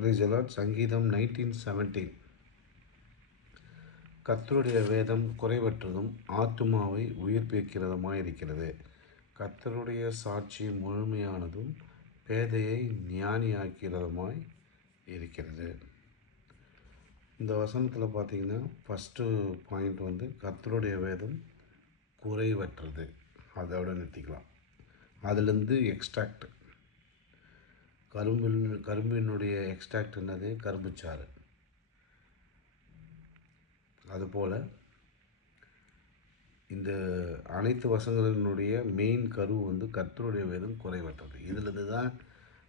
பிரைசலாட் சங்கீதம் nineteen seventeen கத்தருடைய வேதம் குறைவற்றதும் ஆத்துமாவை உயிர்ப்பிக்கிறதுமாக இருக்கிறது கத்தருடைய சாட்சி முழுமையானதும் பேதையை ஞானியாக்கிறதுமாய் இருக்கிறது இந்த வசனத்தில் பார்த்தீங்கன்னா ஃபஸ்ட்டு பாயிண்ட் வந்து கத்தருடைய வேதம் குறைவற்றது. அதோட நிறுத்திக்கலாம். அதுலேருந்து எக்ஸ்ட்ராக்ட் கரும்பின் கரும்பினுடைய எக்ஸ்ட்ராக்ட் என்னது? கரும்புச்சாறு. அதுபோல் இந்த அனைத்து வசனங்களினுடைய மெயின் கரு வந்து கத்தருடைய வேதம் குறைவற்றது. இதிலிருந்து தான்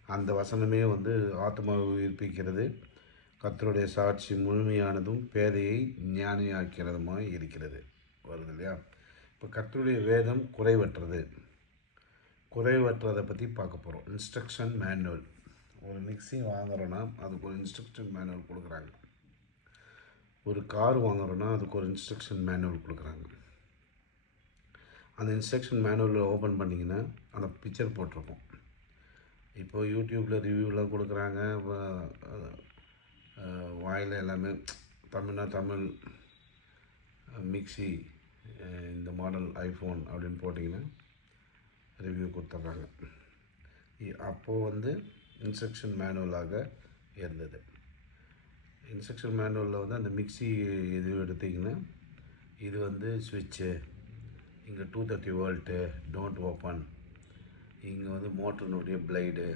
அந்த வசனமே வந்து ஆத்மாவை உயிர்ப்பிக்கிறது கத்தருடைய சாட்சி முழுமையானதும் பேதையை ஞானியாக்கிறதுமாய் இருக்கிறது. வருது இல்லையா? இப்போ கத்தருடைய வேதம் குறைவற்றது. குறைவற்றதை பற்றி பார்க்க போகிறோம் இன்ஸ்ட்ரக்ஷன் மேனுவல் ஒரு மிக்ஸி வாங்குறோன்னா அதுக்கு ஒரு இன்ஸ்ட்ரக்ஷன் மேனுவல் கொடுக்குறாங்க. ஒரு கார் வாங்குறோன்னா அதுக்கு ஒரு இன்ஸ்ட்ரக்ஷன் மேனுவல் கொடுக்குறாங்க. அந்த இன்ஸ்ட்ரக்ஷன் மேனுவலில் ஓப்பன் பண்ணிங்கன்னா அந்த பிக்சர் போட்டிருப்போம். இப்போ யூடியூப்பில் ரிவ்யூலாம் கொடுக்குறாங்க வாயில் எல்லாமே தமிழ்னா தமிழ் மிக்ஸி இந்த மாடல் ஐஃபோன் அப்படின்னு போட்டிங்கன்னா ரிவ்யூ கொடுத்துட்றாங்க. அப்போது வந்து இன்ஸ்ட்ரக்ஷன் மேனுவலாக இருந்தது. இன்ஸ்ட்ரக்ஷன் மேனுவலில் வந்து அந்த மிக்ஸி இது எடுத்திங்கன்னா இது வந்து சுவிட்சு இங்கே two thirty volt don't open இங்கே வந்து மோட்டர்னுடைய பிளைடு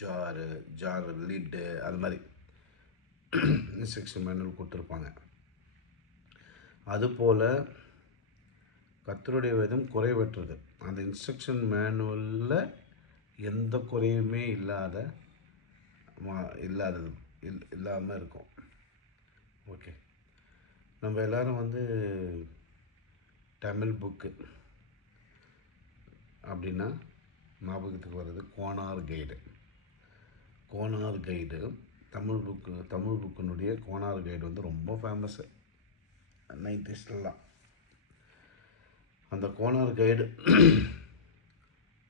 ஜாரு ஜார் லிட்டு அது மாதிரி இன்ஸ்ட்ரக்ஷன் மேனுவல் கொடுத்துருப்பாங்க. அதுபோல் கத்தருடைய விதம் குறைவற்றது. அந்த இன்ஸ்ட்ரக்ஷன் மேனுவலில் எந்த குறையுமே இல்லாத மா- இல்லாதது இல் இல்லாமல் இருக்கும். ஓகே. நம்ம எல்லோரும் வந்து தமிழ் புக்கு அப்படின்னா ஞாபகத்துக்கு வர்றது Konar guide Konar guide Tamil book Tamil புக்கினுடைய Konar guide வந்து ரொம்ப ஃபேமஸ்ஸு நைன்டிஸ்லாம் அந்த கோனார் கைடு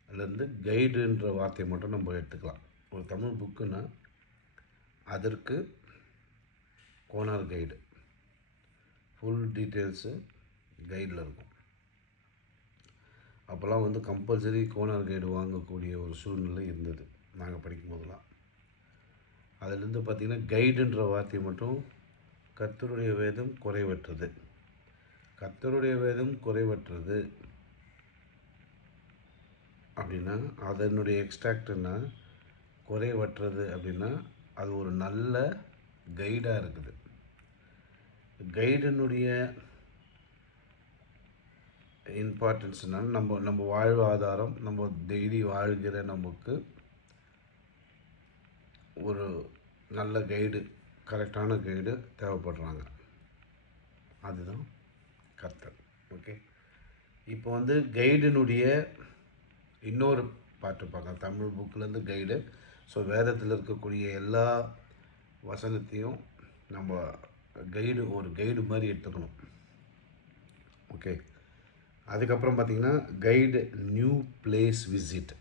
அதுலேருந்து கைடுன்ற வார்த்தையை மட்டும் நம்ம எடுத்துக்கலாம். ஒரு தமிழ் புக்குன்னா அதற்கு கோனார் கைடு ஃபுல் டீட்டெயில்ஸு கைடில் இருக்கும். அப்போல்லாம் வந்து கம்பல்சரி கோனார் கைடு வாங்கக்கூடிய ஒரு சூழ்நிலை இருந்தது. நாங்கள் படிக்கும் போதெல்லாம் அதுலேருந்து பார்த்திங்கன்னா கைடுன்ற வார்த்தை மட்டும் கத்தருடைய வேதம் குறைவற்றது. கத்தருடைய வேதம் குறைவற்றது. அப்படின்னா அதனுடைய எக்ஸ்ட்ராக்ட்னா குறைவற்றது அப்படின்னா அது ஒரு நல்ல கைடாக இருக்குது. கைடினுடைய இம்பார்ட்டன்ஸ்னால் நம்ம நம்ம வாழ்வாதாரம் நம்ம டெய்லி வாழ்கிற நமக்கு ஒரு நல்ல கைடு கரெக்டான கைடு தேவைப்படுறாங்க. அதுதான் கர்த்தன் ஓகே இப்போ வந்து கைடினுடைய இன்னொரு பாட்டு பார்க்கலாம் தமிழ் புக்கிலேருந்து கைடு ஸோ வேதத்தில் இருக்கக்கூடிய எல்லா வசனத்தையும் நம்ம கைடு ஒரு கைடு மாதிரி எடுத்துக்கணும். ஓகே அதுக்கப்புறம் பார்த்திங்கன்னா கைடு நியூ பிளேஸ் விசிட்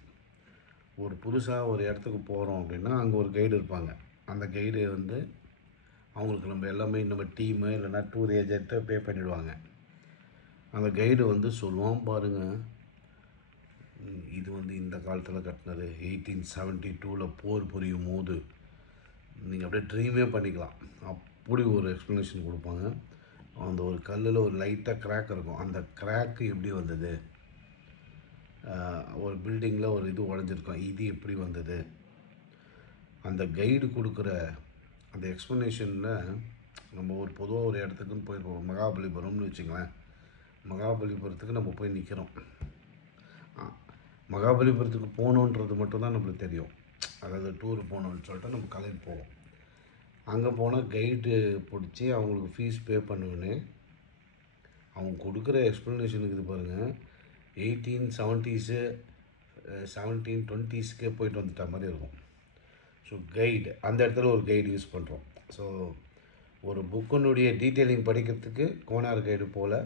ஒரு புதுசாக ஒரு இடத்துக்கு போகிறோம் அப்படின்னா அங்கே ஒரு கைடு இருப்பாங்க. அந்த கைடு வந்து அவங்களுக்கு நம்ம எல்லாமே நம்ம டீமு இல்லைன்னா டூர் ஏஜென்ட்டை பே பண்ணிவிடுவாங்க அந்த கைடு வந்து சொல்லுவான் பாருங்கள் இது வந்து இந்த காலத்தில் கட்டினது. எயிட்டீன் செவன்ட்டி டூவில் போர் புரியும் போது நீங்கள் அப்படியே ட்ரீமே பண்ணிக்கலாம். அப்படி ஒரு எக்ஸ்ப்ளனேஷன் கொடுப்பாங்க. அந்த ஒரு கல்லில் ஒரு லைட்டாக கிராக் இருக்கும். அந்த கிராக்கு எப்படி வந்தது? ஒரு பில்டிங்கில் ஒரு இது உடஞ்சிருக்கும். இது எப்படி வந்தது? அந்த கைடு கொடுக்குற அந்த எக்ஸ்ப்ளனேஷனில் நம்ம ஒரு பொதுவாக ஒரு இடத்துக்குன்னு போயிருப்போம். மகாபலிபுரம்னு வச்சுங்களேன். மகாபலிபுரத்துக்கு நம்ம போய் நிற்கிறோம் மகாபலிபுரத்துக்கு போகணுன்றது மட்டும்தான் நம்மளுக்கு தெரியும். அதாவது டூர் போகணுன்னு சொல்லிட்டு நம்ம கலையில் போவோம். அங்கே போனால் கைடு பிடிச்சி அவங்களுக்கு ஃபீஸ் பே பண்ணுவேன்னு. அவங்க கொடுக்குற எக்ஸ்ப்ளனேஷனுக்கு இது பாருங்கள் எயிட்டீன் செவன்ட்டீஸு செவன்டீன் டுவெண்ட்டீஸ்க்கே போயிட்டு வந்துட்ட மாதிரி இருக்கும். ஸோ கைடு அந்த இடத்துல ஒரு கைடு யூஸ் பண்ணுறோம் ஸோ ஒரு புக்கினுடைய டீட்டெயிலிங் படிக்கிறதுக்கு கோனார் கைடு போல்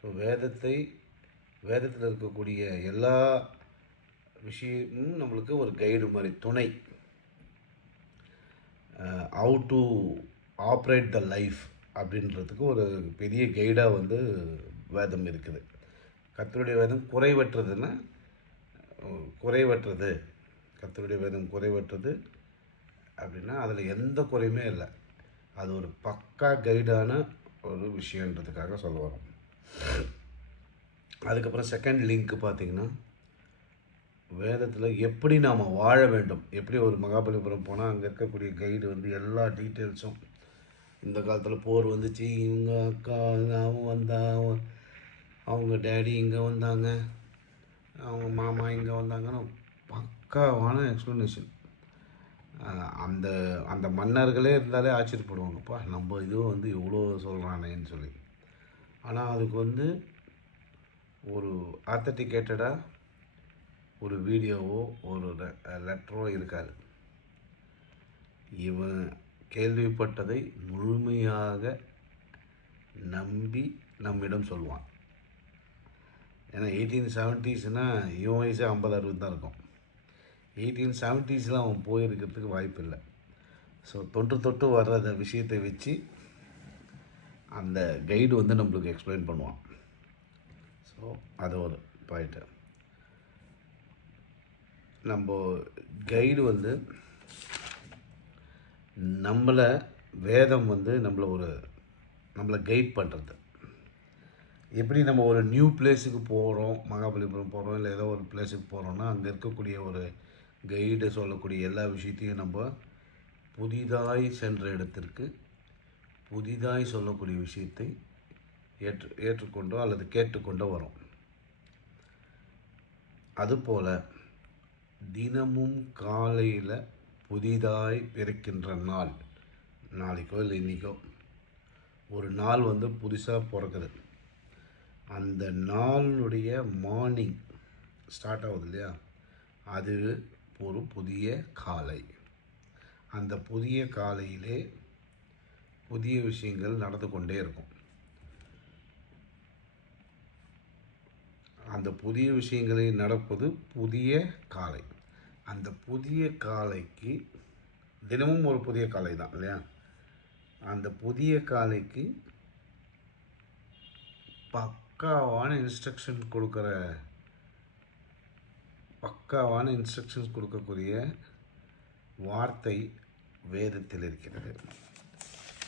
ஸோ வேதத்தை வேதத்தில் இருக்கக்கூடிய எல்லா விஷயமும் நம்மளுக்கு ஒரு கைடு மாதிரி துணை. How to operate the life அப்படின்றதுக்கு ஒரு பெரிய கைடாக வந்து வேதம் இருக்குது. கத்தருடைய வேதம் குறைவற்றதுன்னா குறைவற்றது. கத்தருடைய வேதம் குறைவற்றது அப்படின்னா அதில் எந்த குறையுமே இல்லை. அது ஒரு பக்கா கைடான ஒரு விஷயன்றதுக்காக சொல்ல வரோம். அதுக்கப்புறம் செகண்ட் லிங்க் பார்த்தீங்கன்னா வேதத்தில் எப்படி நாம் வாழ வேண்டும் எப்படி ஒரு மகாபலிபுரம் போனால் அங்கே இருக்கக்கூடிய கைடு வந்து எல்லா டீட்டெயில்ஸும் இந்த காலத்தில் போர் வந்துச்சு இவங்க அக்கா அவன் வந்தான் அவங்க டேடி இங்கே வந்தாங்க அவங்க மாமா இங்கே வந்தாங்கன்னு பக்காவான எக்ஸ்ப்ளனேஷன் அந்த அந்த மன்னர்களே இருந்தாலே ஆச்சரியப்படுவாங்கப்பா நம்ம இதுவும் வந்து இவ்வளோ சொல்கிறானேன்னு சொல்லி. ஆனால் அதுக்கு வந்து ஒரு ஆத்தட்டிகேட்டடாக ஒரு வீடியோவோ ஒரு லெட்டரோ இருக்காது. இவன் கேள்விப்பட்டதை முழுமையாக நம்பி நம்மிடம் சொல்லுவான். ஏன்னா எயிட்டீன் செவன்ட்டீஸ்னால் இவன் வயசே ஐம்பது அறுபது தான் இருக்கும். எயிட்டீன் செவன்ட்டீஸில் அவன் போயிருக்கிறதுக்கு வாய்ப்பு இல்லை. ஸோ தொன்று தொட்டு வர்ற விஷயத்தை வச்சு அந்த கைடு வந்து நம்மளுக்கு எக்ஸ்பிளைன் பண்ணுவான். ஸோ அது ஒரு பாயிண்ட்டு நம்ம கைடு வந்து நம்மளை வேதம் வந்து நம்மளை ஒரு நம்மளை கைட் பண்ணுறது எப்படி நம்ம ஒரு நியூ பிளேஸுக்கு போகிறோம் மகாபலிபுரம் போகிறோம் இல்லை ஏதோ ஒரு பிளேஸுக்கு போகிறோம்னா அங்கே இருக்கக்கூடிய ஒரு கைடு சொல்லக்கூடிய எல்லா விஷயத்தையும் நம்ம புதிதாய் சென்ற இடத்திற்கு புதிதாய் சொல்லக்கூடிய விஷயத்தை ஏற்று ஏற்றுக்கொண்டோ அல்லது கேட்டுக்கொண்டோ வரும். அதுபோல் தினமும் காலையில் புதிதாய் பிறக்கின்ற நாள் நாளைக்கோ இல்லை இன்றைக்கோ ஒரு நாள் வந்து புதுசாக பிறக்குது. அந்த நாளுடைய மார்னிங் ஸ்டார்ட் ஆகுது இல்லையா? அது ஒரு புதிய காலை. அந்த புதிய காலையிலே புதிய விஷயங்கள் நடந்து கொண்டே இருக்கும். அந்த புதிய விஷயங்களை நடப்பது புதிய காலை. அந்த புதிய காலைக்கு தினமும் ஒரு புதிய காலை தான் இல்லையா? அந்த புதிய காலைக்கு பக்காவான இன்ஸ்ட்ரக்ஷன் கொடுக்குற பக்காவான இன்ஸ்ட்ரக்ஷன்ஸ் கொடுக்கக்கூடிய வார்த்தை வேதத்தில் இருக்கிறது.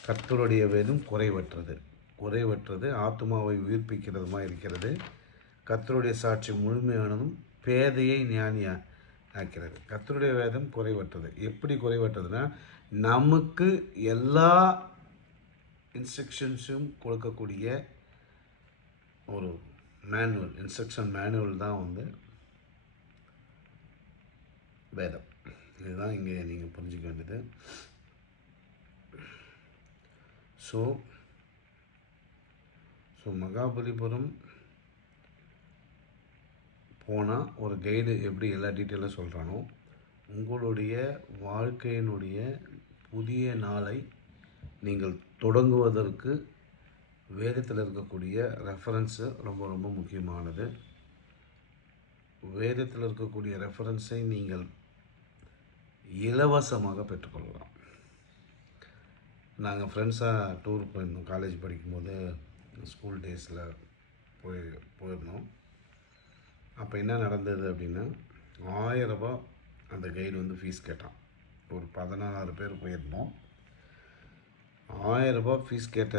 கத்தருடைய வேதம் குறைவற்றது. குறைவற்றது ஆத்மாவை உயிர்ப்பிக்கிறதுமா இருக்கிறது. கத்தருடைய சாட்சி முழுமையானதும் பேதையை ஞானியா ஆக்கிறது. கத்தருடைய வேதம் குறைவற்றது. எப்படி குறைவற்றதுன்னா நமக்கு எல்லா இன்ஸ்ட்ரக்ஷன்ஸும் கொடுக்கக்கூடிய ஒரு மேனுவல் இன்ஸ்ட்ரக்ஷன் மேனுவல் தான் வந்து வேதம். இதுதான் இங்கே நீங்கள் புரிஞ்சிக்க வேண்டியது. ஸோ ஸோ மகாபலிபுரம் போனால் ஒரு கைடு எப்படி எல்லா டீட்டெயிலும் சொல்கிறானோ உங்களுடைய வாழ்க்கையினுடைய புதிய நாளை நீங்கள் தொடங்குவதற்கு வேதத்தில் இருக்கக்கூடிய ரெஃபரன்ஸு ரொம்ப ரொம்ப முக்கியமானது. வேதத்தில் இருக்கக்கூடிய ரெஃபரன்ஸை நீங்கள் இலவசமாக பெற்றுக்கொள்ளலாம். நாங்கள் ஃப்ரெண்ட்ஸாக டூர் போயிருந்தோம். காலேஜ் படிக்கும்போது ஸ்கூல் டேஸில் போய் போயிருந்தோம். அப்போ என்ன நடந்தது அப்படின்னா ஆயிரரூபா அந்த கைடு வந்து ஃபீஸ் கேட்டான். ஒரு பதினாறு பேர் போயிருந்தோம். ஆயிரரூபா ஃபீஸ் கேட்ட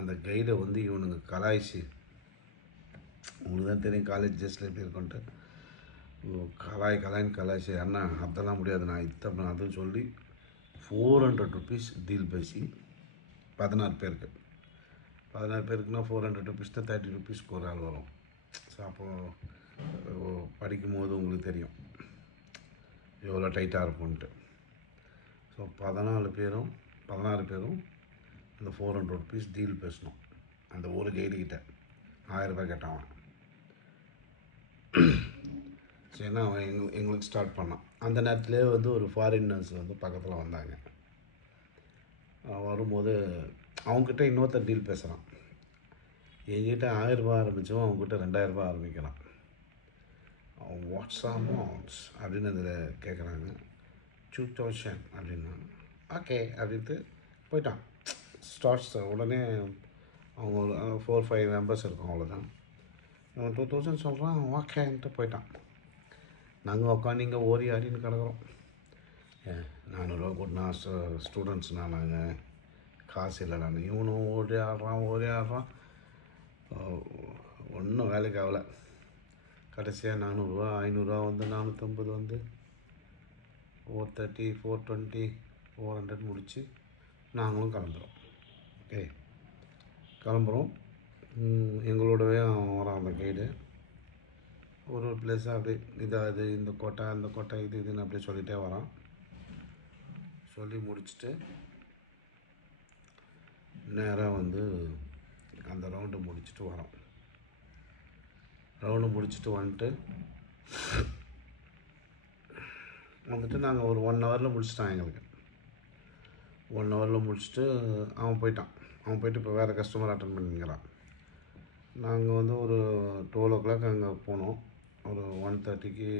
அந்த கைடை வந்து இவனுங்க கலாய்ச்சி. உங்களுக்கு தான் தெரியும் காலேஜ் டேஸில் எப்படி இருக்குன்ட்டு கலாய் கலாய்ன்னு கலாய்ச்சி. அண்ணா அதெல்லாம் முடியாது. நான் இத்தனை அதுவும் சொல்லி ஃபோர் ஹண்ட்ரட் ருபீஸ் டீல் பேசி பதினாறு பேருக்கு. பதினாறு பேருக்குன்னா ஃபோர் ஹண்ட்ரட் ருபீஸ் தான் தேர்ட்டி ருபீஸ்க்கு ஒரு ஆள் வரும். ஸோ அப்போது படிக்கும்போது உங்களுக்கு தெரியும். எவ்வளோ டைட்டாக இருக்கும்ன்ட்டு. ஸோ பதினாலு பேரும் பதினாறு பேரும் அந்த ஃபோர் ஹண்ட்ரட் ருபீஸ் டீல் பேசணும். அந்த ஒரு கைடுக்கிட்ட ஆயிரரூபா கேட்டான் அவன் சரின்னா அவன் எங்க எங்களுக்கு ஸ்டார்ட் பண்ணான். அந்த நேரத்துலேயே வந்து ஒரு ஃபாரினர்ஸ் வந்து பக்கத்தில் வந்தாங்க. அவன் வரும்போது அவங்கக்கிட்ட இன்னொருத்தர் டீல் பேசுகிறான் என்கிட்ட ஆயிரரூபா ஆரம்பித்தவன் அவங்ககிட்ட ரெண்டாயிரரூபா ஆரம்பிக்கிறான். வாட்ஸ் அமௌண்ட்ஸ் அப்படின்னு அதில் கேட்குறாங்க டூ தௌசண்ட் அப்படின்னா ஓகே அப்படின்ட்டு போயிட்டான். ஸ்டார்ட்ஸ் உடனே அவங்க ஃபோர் ஃபைவ் மெம்பர்ஸ் இருக்கும் அவ்வளோதான் இவன் டூ தௌசண்ட் சொல்கிறான் ஓகேன்ட்டு போயிட்டான். நாங்கள் உட்காந்து இங்கே ஓரி ஆடின்னு கிடக்குறோம். ஏன் நானூறுரூவா கூட்டினா ஸ்டூடெண்ட்ஸ்னா நாங்கள் காசு இல்லைடான்னு இவனும் ஓடி ஆடுறான் ஓடி ஆடுறான். ஒன்றும் வேலைக்கு ஆகலை. கடைசியாக நானூறுரூவா ஐநூறுரூவா வந்து நானூற்றம்பது வந்து four thirty four twenty four hundred முடித்து நாங்களும் கிளம்புறோம். ஓகே கிளம்புறோம். எங்களோடவே வரான் அந்த கைடு ஒரு ஒரு பிளேஸாக அப்படியே இதாக இது இந்த கோட்டை அந்த கோட்டை இது இதுன்னு அப்படியே சொல்லிகிட்டே வரான் சொல்லி முடிச்சுட்டு நேராக வந்து அந்த ரவுண்டு முடிச்சுட்டு வரோம். ரவுண்டு முடிச்சுட்டு வந்துட்டு வந்துட்டு நாங்கள் ஒரு ஒன் ஹவரில் முடிச்சிட்டான் எங்களுக்கு. ஒன் ஹவரில் முடிச்சுட்டு அவன் போயிட்டான். அவன் போயிட்டு இப்போ வேறு கஸ்டமர் அட்டன் பண்ணிக்கிறான். நாங்கள் வந்து ஒரு டுவெல் ஓ கிளாக் அங்கே போனோம். ஒரு ஒன் தேர்ட்டிக்கு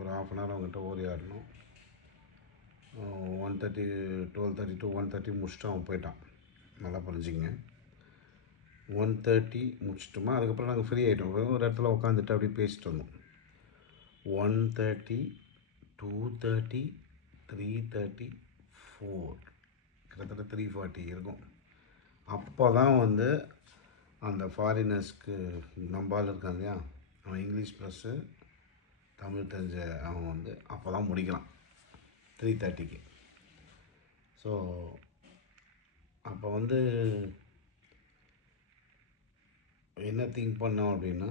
ஒரு ஹாஃப் அன் ஹவர் அவங்ககிட்ட ஓரி ஆடணும் one thirty twelve thirty to one thirty முடிச்சுட்டு அவன் போயிட்டான். நல்லா புரிஞ்சுங்க ஒன் தேர்ட்டி முடிச்சிட்டோமா? அதுக்கப்புறம் நாங்கள் ஃப்ரீ ஆகிட்டோம் ஒரு இடத்துல உட்காந்துட்டு அப்படியே பேசிட்டு வந்தோம். One thirty two thirty three thirty four கிட்டத்தட்ட த்ரீ ஃபார்ட்டி இருக்கும். அப்போ தான் வந்து அந்த ஃபாரினர்ஸ்க்கு நம்பால் இருக்கான் இல்லையா? அவன் இங்கிலீஷ் ப்ளஸ்ஸு தமிழ் தெரிஞ்ச அவன் வந்து அப்போ தான் முடிக்கிறான் த்ரீ தேர்ட்டிக்கு ஸோ அப்போ வந்து என்ன திங்க் பண்ணோம் அப்படின்னா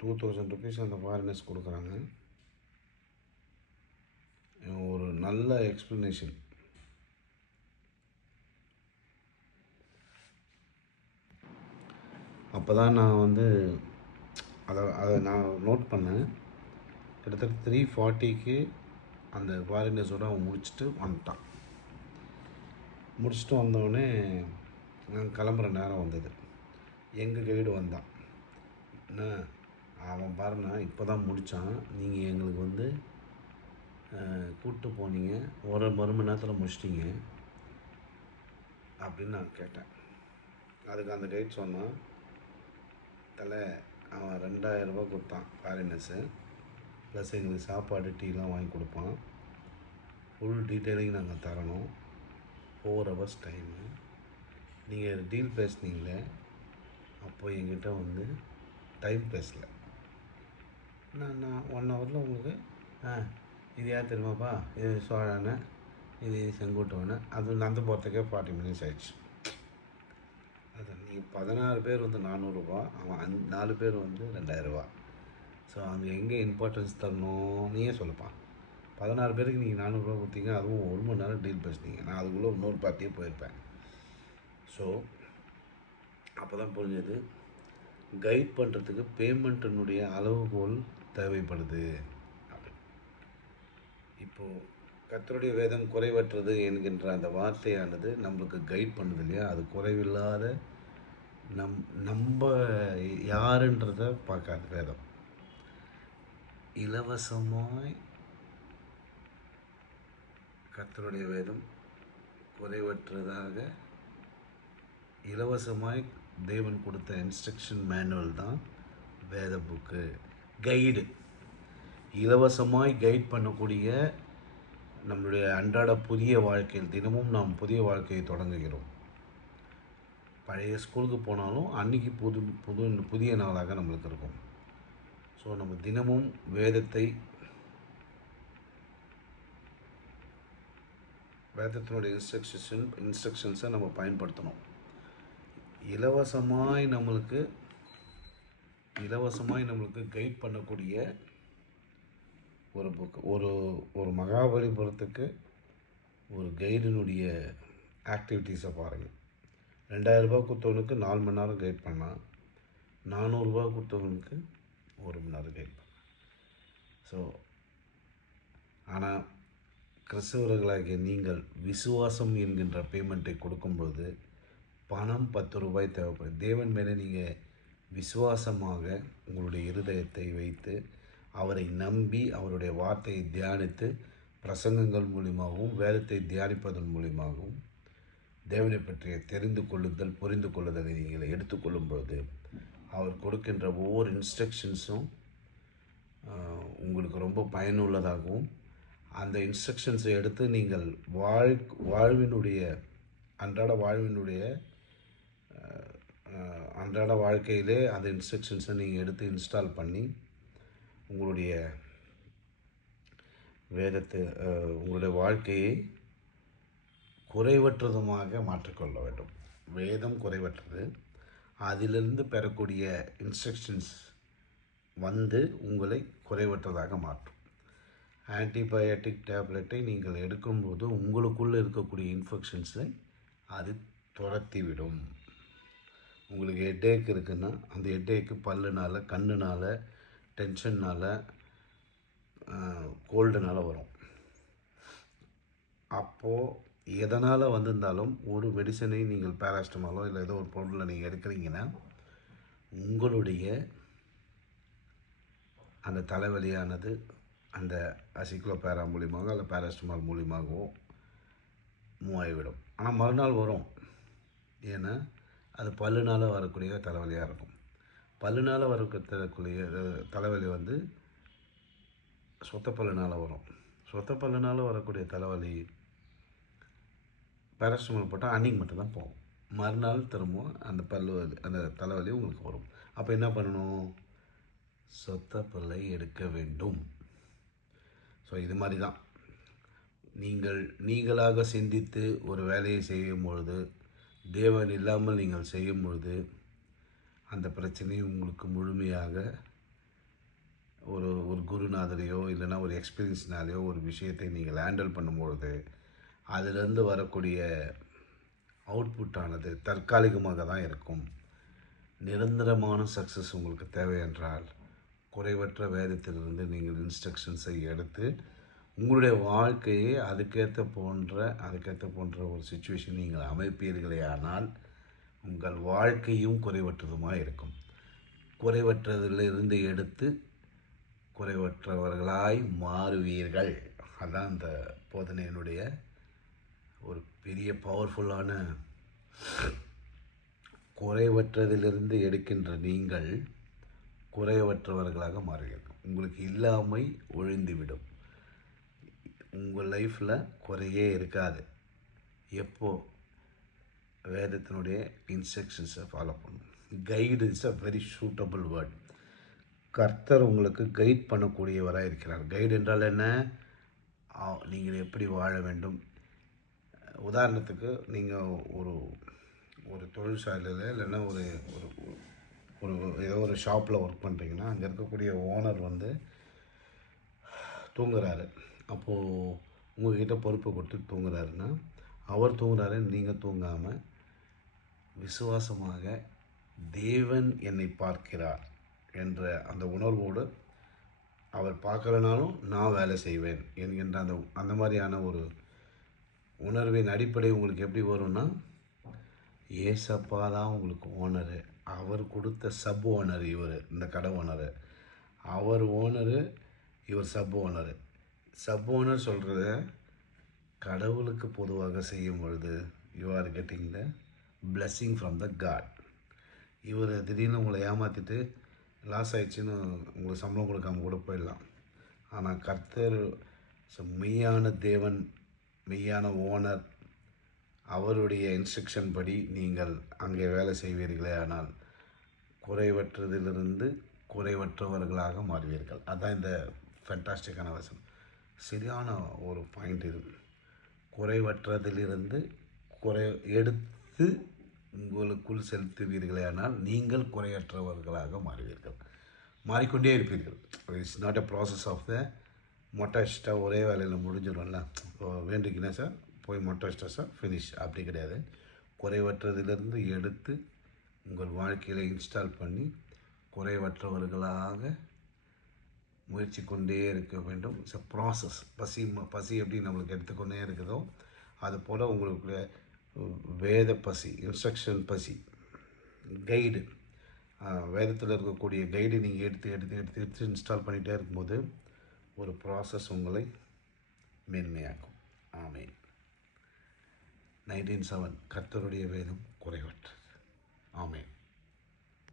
டூ தௌசண்ட் ருபீஸ் அந்த ஃபாரினர்ஸ் கொடுக்குறாங்க. ஒரு நல்ல எக்ஸ்ப்ளனேஷன் அப்போ தான் நான் வந்து அதை அதை நான் நோட் பண்ணேன். கிட்டத்தட்ட த்ரீ ஃபார்ட்டிக்கு அந்த ஃபாரினர்ஸோடு அவன் முடிச்சுட்டு வந்துட்டான். முடிச்சுட்டு வந்தோடனே நான் கிளம்புற நேரம் வந்தது. எங்கள் கைடு வந்தான். என்ன அவன் பாருண்ணா இப்போ தான் முடித்தான் நீங்கள் எங்களுக்கு வந்து கூப்பிட்டு போனீங்க. ஒரு ஒரு மணி நேரத்தில் முடிச்சிட்டிங்க. அப்படின்னு நான் கேட்டேன். அதுக்கு அந்த கைட் சொன்னான் தலை அவன் ரெண்டாயிரரூபா கொடுத்தான் ஃபாரினர்ஸு ப்ளஸ் எங்களுக்கு சாப்பாடு டீலாம் வாங்கி கொடுப்பான். ஃபுல் டீட்டெயிலிங் நாங்கள் தரணும். ஃபோர் ஹவர்ஸ் டைமு நீங்கள் டீல் பேசுனீங்களே அப்போ எங்கிட்ட வந்து டைம் பேசலை. நான் நான் ஒன் ஹவரில் உங்களுக்கு ஆ இது யார் தெரியுமாப்பா? இது சோழான இது செங்குட்டவன அது நடந்து போகிறதுக்கே ஃபார்ட்டி மினிட்ஸ் ஆயிடுச்சு. அது நீங்கள் பதினாறு பேர் வந்து நானூறுரூபா அவன் அஞ் நாலு பேர் வந்து ரெண்டாயிரரூபா ஸோ அங்கே எங்கே இம்பார்ட்டன்ஸ் தரணும்? சொல்லப்பான் பதினாறு பேருக்கு நீங்கள் நானூறுரூவா கொடுத்தீங்க அதுவும் ஒரு மணி நேரம் டீல் பேசுனீங்க. நான் அதுக்குள்ளே இன்னொரு பார்ட்டியே போயிருப்பேன். ஸோ அப்போ தான் புரிஞ்சது. கைட் பண்ணுறதுக்கு பேமெண்ட்டினுடைய அளவுகோல் தேவைப்படுது. இப்போது கத்தருடைய வேதம் குறைவற்றது என்கின்ற அந்த வார்த்தையானது நம்மளுக்கு கைட் பண்ணுது இல்லையா? அது குறைவில்லாத நம் நம்ம யாருன்றத பார்க்காது வேதம். இலவசமாய் கத்தருடைய வேதம் குறைவற்றதாக இலவசமாய் தேவன் கொடுத்த இன்ஸ்ட்ரக்ஷன் மேனுவல் தான் வேத புக்கு கைடு இலவசமாய் கைட் பண்ணக்கூடிய நம்மளுடைய அன்றாட புதிய வாழ்க்கையில் தினமும் நாம் புதிய வாழ்க்கையை தொடங்குகிறோம். பழைய ஸ்கூலுக்கு போனாலும் அன்றைக்கி புது புது புதிய நாளாக நம்மளுக்கு இருக்கும். ஸோ நம்ம தினமும் வேதத்தை வேதத்தினுடைய இன்ஸ்ட்ரக்ஷன் இன்ஸ்ட்ரக்ஷன்ஸை நம்ம பயன்படுத்தணும். இலவசமாய் நம்மளுக்கு இலவசமாய் நம்மளுக்கு கைட் பண்ணக்கூடிய ஒரு புக் ஒரு ஒரு மகாபலிபுரத்துக்கு ஒரு கைடினுடைய ஆக்டிவிட்டீஸை பாருங்கள் ரெண்டாயிரரூபா கொடுத்தவனுக்கு நாலு மணி நேரம் கைட் பண்ணான் நானூறுரூபா கொடுத்தவனுக்கு ஒரு மணி நேரம் கைட் பண்ணான் ஸோ ஆனால் கிறிஸ்தவர்களாகிய நீங்கள் விசுவாசம் என்கின்ற பேமெண்ட்டை கொடுக்கும்போது பணம் பத்து ரூபாய் தேவைப்படும். தேவன் மேலே நீங்கள் விசுவாசமாக உங்களுடைய இருதயத்தை வைத்து அவரை நம்பி அவருடைய வார்த்தையை தியானித்து பிரசங்கங்கள் மூலியமாகவும் வேதத்தை தியானிப்பதன் மூலியமாகவும் தேவனை பற்றிய தெரிந்து கொள்ளுதல் புரிந்து கொள்ளுதலை நீங்கள் எடுத்துக்கொள்ளும் பொழுது அவர் கொடுக்கின்ற ஒவ்வொரு இன்ஸ்ட்ரக்ஷன்ஸும் உங்களுக்கு ரொம்ப பயனுள்ளதாகவும் அந்த இன்ஸ்ட்ரக்ஷன்ஸை எடுத்து நீங்கள் வாழ் வாழ்வினுடைய அன்றாட வாழ்வினுடைய அன்றாட வாழ்க்கையிலே அந்த இன்ஸ்ட்ரக்ஷன்ஸை நீங்கள் எடுத்து இன்ஸ்டால் பண்ணி உங்களுடைய வேதத்தை உங்களுடைய வாழ்க்கையை குறைவற்றதுமாக மாற்றிக்கொள்ள வேண்டும். வேதம் குறைவற்றது. அதிலிருந்து பெறக்கூடிய இன்ஸ்ட்ரக்ஷன்ஸ் வந்து உங்களை குறைவற்றதாக மாற்றும். ஆன்டிபயோட்டிக் டேப்லெட்டை நீங்கள் எடுக்கும்போது உங்களுக்குள்ளே இருக்கக்கூடிய இன்ஃபெக்ஷன்ஸை அது துரத்திவிடும். உங்களுக்கு ஹெட்டேக் இருக்குன்னா அந்த ஹெட்டேக்கு பல்லுனால் கண்ணுனால் டென்ஷன்னால் கோல்டுனால் வரும். அப்போது எதனால் வந்திருந்தாலும் ஒரு மெடிசனை நீங்கள் பேராஸ்டமாலோ இல்லை ஏதோ ஒரு பொருளில் நீங்கள் எடுக்கிறீங்கன்னா உங்களுடைய அந்த தலைவலியானது அந்த அசிக்ளோபேரா மூலியமாக அல்ல பேராஸ்டமால் மூலியமாகவோ மூவ் ஆகிவிடும். ஆனால் மறுநாள் வரும். ஏன்னா அது பல்லுனால் வரக்கூடிய தலைவலியாக இருக்கும். பல்லுனால் வரக்கூடிய தலைவலி வந்து சொத்தப்பல்லுனால் வரும். சொத்தப்பல்லுனால் வரக்கூடிய தலைவலி பேராசிட்டமால் போட்டால் அன்னைக்கு மட்டும்தான் போகும். மறுநாள் திரும்பவும் அந்த பல்லு வலி அந்த தலைவலி உங்களுக்கு வரும். அப்போ என்ன பண்ணணும்? சொத்தப்பல்லை எடுக்க வேண்டும். ஸோ இது மாதிரி தான் நீங்கள் நீங்களாக சிந்தித்து ஒரு வேலையை செய்யும் பொழுது தேவன் இல்லாமல் நீங்கள் செய்யும் பொழுது அந்த பிரச்சனை உங்களுக்கு முழுமையாக ஒரு ஒரு குருநாதரையோ இல்லைன்னா ஒரு எக்ஸ்பீரியன்ஸ்னாலேயோ ஒரு விஷயத்தை நீங்கள் ஹேண்டில் பண்ணும்பொழுது அதிலிருந்து வரக்கூடிய அவுட்புட்டானது தற்காலிகமாக தான் இருக்கும். நிரந்தரமான சக்ஸஸ் உங்களுக்கு தேவை என்றால் குறைவற்ற வேதத்திலிருந்து நீங்கள் இன்ஸ்ட்ரக்ஷன்ஸை எடுத்து உங்களுடைய வாழ்க்கையை அதுக்கேற்ற போன்ற அதுக்கேற்ற போன்ற ஒரு சுச்சுவேஷன் நீங்கள் அமைப்பீர்களே ஆனால் உங்கள் வாழ்க்கையும் குறைவற்றதுமாக இருக்கும். குறைவற்றதிலிருந்து எடுத்து குறைவற்றவர்களாய் மாறுவீர்கள். அதான் அந்த போதனையினுடைய ஒரு பெரிய பவர்ஃபுல்லான குறைவற்றதிலிருந்து எடுக்கின்ற நீங்கள் குறைவற்றவர்களாக மாறுவீர்கள். உங்களுக்கு இல்லாமை ஒழிந்துவிடும். உங்கள் லைஃப்பில் குறையே இருக்காது. எப்போ? வேதத்தினுடைய இன்ஸ்ட்ரக்ஷன்ஸை ஃபாலோ பண்ணும் guide is a very suitable word கர்த்தர் உங்களுக்கு கைட் பண்ணக்கூடியவராக இருக்கிறார். கைடு என்றால் என்ன? ஆ, நீங்கள் எப்படி வாழ வேண்டும்? உதாரணத்துக்கு நீங்கள் ஒரு ஒரு தொழிற்சாலையில் இல்லைன்னா ஒரு ஒரு ஒரு ஏதோ ஒரு ஷாப்பில் ஒர்க் பண்ணுறீங்கன்னா அங்கே இருக்கக்கூடிய ஓனர் வந்து தூங்குறாரு. அப்போது உங்ககிட்ட பொறுப்பை கொடுத்து தூங்குறாருன்னா அவர் தூங்குறாரு நீங்கள் தூங்காமல் விசுவாசமாக தேவன் என்னை பார்க்கிறார் என்ற அந்த உணர்வோடு அவர் பார்க்கலனாலும் நான் வேலை செய்வேன் என்கின்ற அந்த அந்த மாதிரியான ஒரு உணர்வின் அடிப்படை உங்களுக்கு எப்படி வரும்னா ஏசப்பா தான் உங்களுக்கு ஓனரு. அவர் கொடுத்த சப் ஓனர் இவர் இந்த கடை ஓனரு. அவர் ஓனரு இவர் சப் ஓனரு. சப் ஓனர் சொல்கிறத கடவுளுக்கு பொதுவாக செய்யும் பொழுது you are getting the blessing from the God இவர் திடீர்னு உங்களை ஏமாற்றிட்டு லாஸ் ஆயிடுச்சுன்னு உங்களுக்கு சம்பளம் கொடுக்காம கூட போயிடலாம். ஆனால் கர்த்தர் மெய்யான தேவன் மெய்யான ஓனர் அவருடைய இன்ஸ்ட்ரக்ஷன் படி நீங்கள் அங்கே வேலை செய்வீர்களே ஆனால் குறைவற்றதிலிருந்து குறைவற்றவர்களாக மாறுவீர்கள். அதான் இந்த ஃபென்டாஸ்டிக்கான வசனம். சரியான ஒரு பாயிண்ட் இது. குறைவற்றதிலிருந்து குறை எடுத்து உங்களுக்குள் செலுத்துவீர்களே ஆனால் நீங்கள் குறையற்றவர்களாக மாறுவீர்கள். மாறிக்கொண்டே இருப்பீர்கள். It's not a process of the மொட்டை அடிச்சிட்டா ஒரே வேலையில் முடிஞ்சிடும்ல. வேண்டிக்கினா சார் போய் மொட்டை அடிச்சிட்டா சார் ஃபினிஷ் அப்படி கிடையாது. குறைவற்றதிலிருந்து எடுத்து உங்கள் வாழ்க்கையில் இன்ஸ்டால் பண்ணி குறைவற்றவர்களாக முயற்சி கொண்டே இருக்க வேண்டும். இட்ஸ் அ ப்ராசஸ் பசி ம- பசி எப்படி நம்மளுக்கு எடுத்துக்கொண்டே இருக்குதோ அது போல் உங்களுக்கு வேத பசி இன்ஸ்ட்ரக்ஷன் பசி கைடு வேதத்தில் இருக்கக்கூடிய கைடு நீங்கள் எடுத்து எடுத்து எடுத்து எடுத்து இன்ஸ்டால் பண்ணிகிட்டே இருக்கும்போது ஒரு ப்ராசஸ் உங்களை மேன்மையாக்கும். ஆமே நைன்டீன் செவன் கர்த்தருடைய வேதம் குறைவற்றது. ஆமேன்.